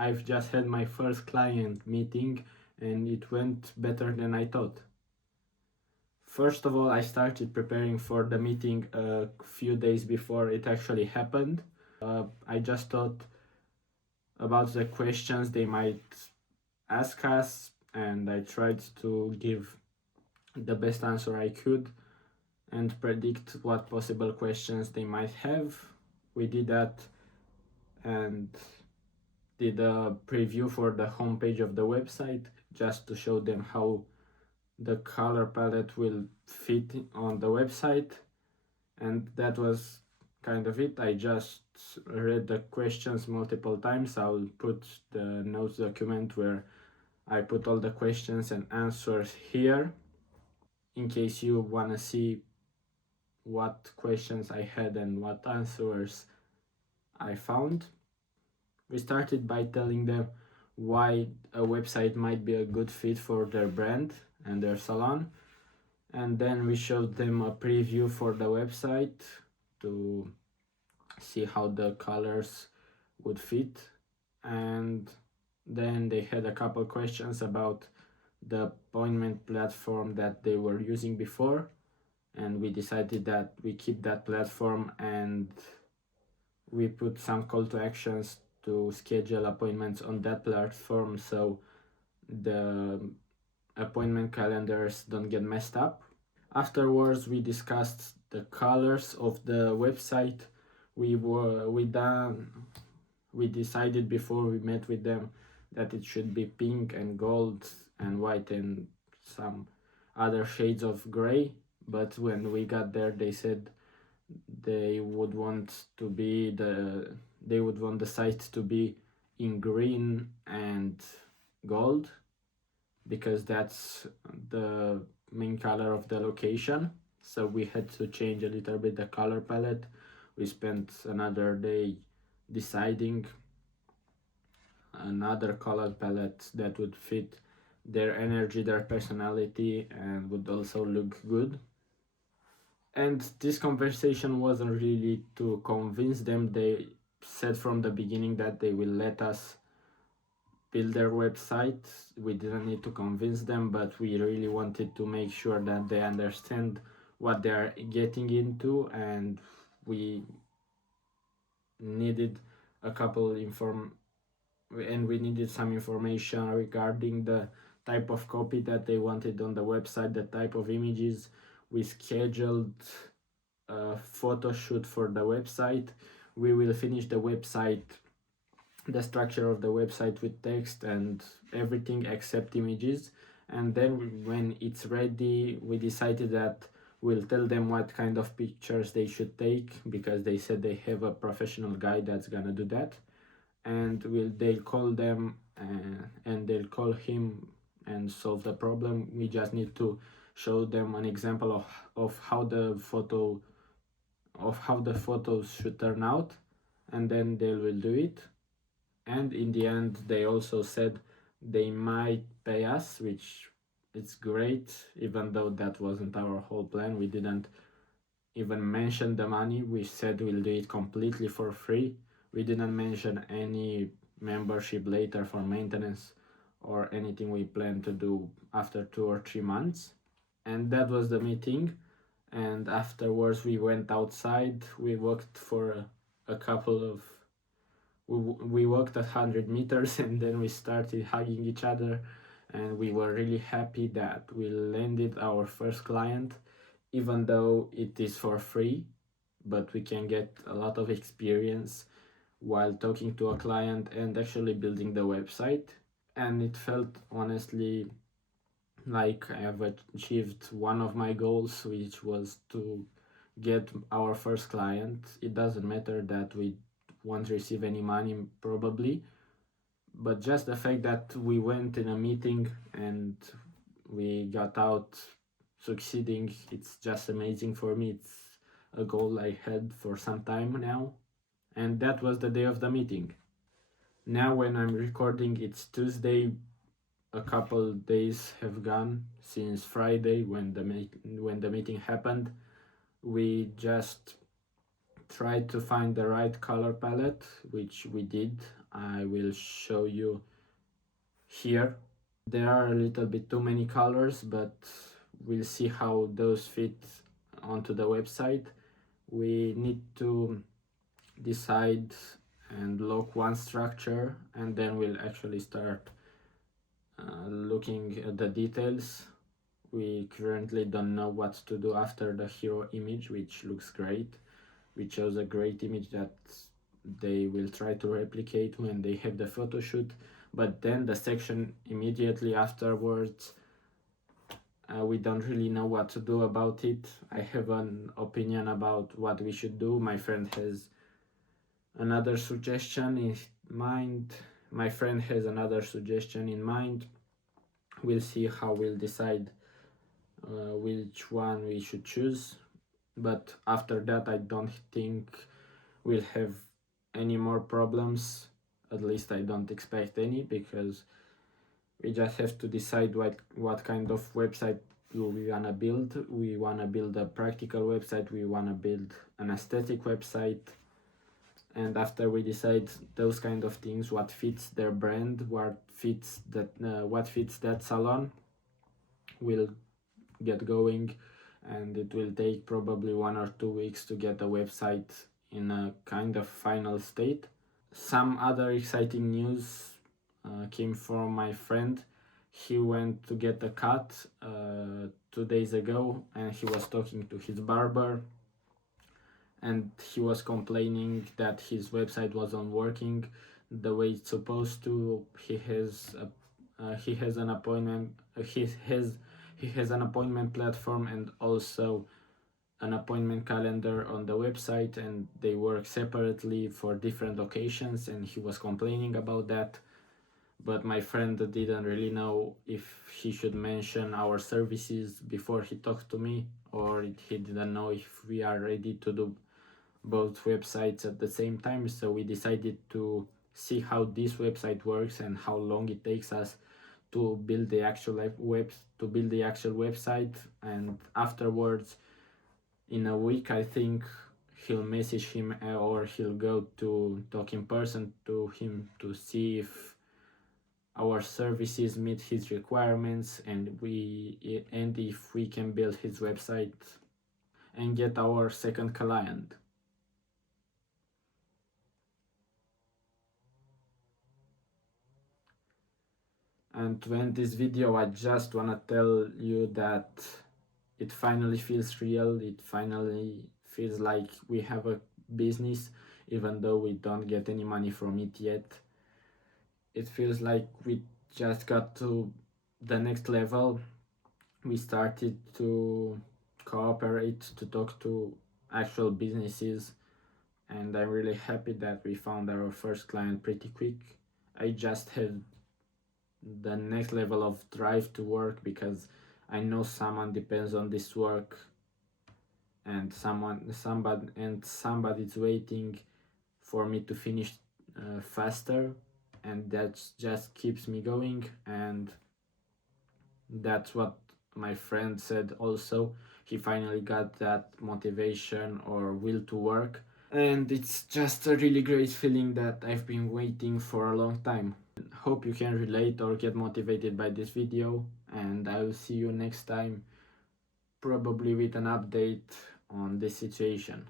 I've just had my first client meeting and it went better than I thought. First of all, I started preparing for the meeting a few days before it actually happened. I just thought about the questions they might ask us, and I tried to give the best answer I could and predict what possible questions they might have. We did that and did a preview for the homepage of the website just to show them how the color palette will fit on the website, and that was kind of it. I just read the questions multiple times. I'll put the notes document where I put all the questions and answers here in case you want to see what questions I had and what answers I found. We started by telling them why a website might be a good fit for their brand and their salon, and then we showed them a preview for the website to see how the colors would fit, and then they had a couple questions about the appointment platform that they were using before, and we decided that we keep that platform and we put some call to actions to schedule appointments on that platform so the appointment calendars don't get messed up. Afterwards, we discussed the colors of the website. We decided before we met with them that it should be pink and gold and white and some other shades of gray. But when we got there, they said they would want the site to be in green and gold because that's the main color of the location. So we had to change a little bit the color palette. We spent another day deciding another color palette that would fit their energy, their personality, and would also look good. And this conversation wasn't really to convince them. They said from the beginning that they will let us build their website. We didn't need to convince them, but we really wanted to make sure that they understand what they are getting into, and we needed we needed some information regarding the type of copy that they wanted on the website, the type of images. We scheduled a photo shoot for the website. We will finish the structure of the website with text and everything except images, and then when it's ready we decided that we'll tell them what kind of pictures they should take because they said they have a professional guy that's gonna do that, and they'll call them and they'll call him and solve the problem. We just need to show them an example of how the photos should turn out, and then they will do it. And in the end they also said they might pay us, which is great, even though that wasn't our whole plan. We didn't even mention the money. We said we'll do it completely for free. We didn't mention any membership later for maintenance or anything we plan to do after 2 or 3 months. And that was the meeting, and afterwards we went outside. We walked for a couple of we walked 100 meters and then we started hugging each other, and we were really happy that we landed our first client, even though it is for free, but we can get a lot of experience while talking to a client and actually building the website. And it felt honestly like I have achieved one of my goals, which was to get our first client. It doesn't matter that we won't receive any money probably, but just the fact that we went in a meeting and we got out succeeding, it's just amazing for me. It's a goal I had for some time now, and that was the day of the meeting. Now when I'm recording, it's Tuesday. A couple days have gone since Friday when the meeting happened. We just tried to find the right color palette, which we did I will show you here. There are a little bit too many colors, but we'll see how those fit onto the website. We need to decide and lock one structure, and then we'll actually start looking at the details. We currently don't know what to do after the hero image, which looks great. We chose a great image that they will try to replicate when they have the photo shoot, but then the section immediately afterwards, we don't really know what to do about it. I have an opinion about what we should do. My friend has another suggestion in mind. We'll see how we'll decide which one we should choose, but after that I don't think we'll have any more problems. At least I don't expect any, because we just have to decide what kind of website do we want to build. We want to build a practical website, we want to build an aesthetic website, and after we decide those kind of things, what fits their brand, what fits that salon, we'll get going, and it will take probably 1 or 2 weeks to get the website in a kind of final state. Some other exciting news came from my friend. He went to get a cut 2 days ago, and he was talking to his barber, and he was complaining that his website wasn't working the way it's supposed to. He has an appointment. He has an appointment platform and also an appointment calendar on the website, and they work separately for different occasions, and he was complaining about that. But my friend didn't really know if he should mention our services before he talked to me, or he didn't know if we are ready to do both websites at the same time. So we decided to see how this website works and how long it takes us to build the actual website, and afterwards, in a week, I think he'll message him or he'll go to talk in person to him to see if our services meet his requirements, and if we can build his website and get our second client. And to end this video, I just wanna tell you that it finally feels real. It finally feels like we have a business, even though we don't get any money from it yet. It feels like we just got to the next level. We started to cooperate, to talk to actual businesses, and I'm really happy that we found our first client pretty quick. I just had the next level of drive to work, because I know someone depends on this work, and somebody's waiting for me to finish faster, and that just keeps me going. And that's what my friend said also. He finally got that motivation or will to work, and it's just a really great feeling that I've been waiting for a long time. Hope you can relate or get motivated by this video, and I will see you next time, probably with an update on this situation.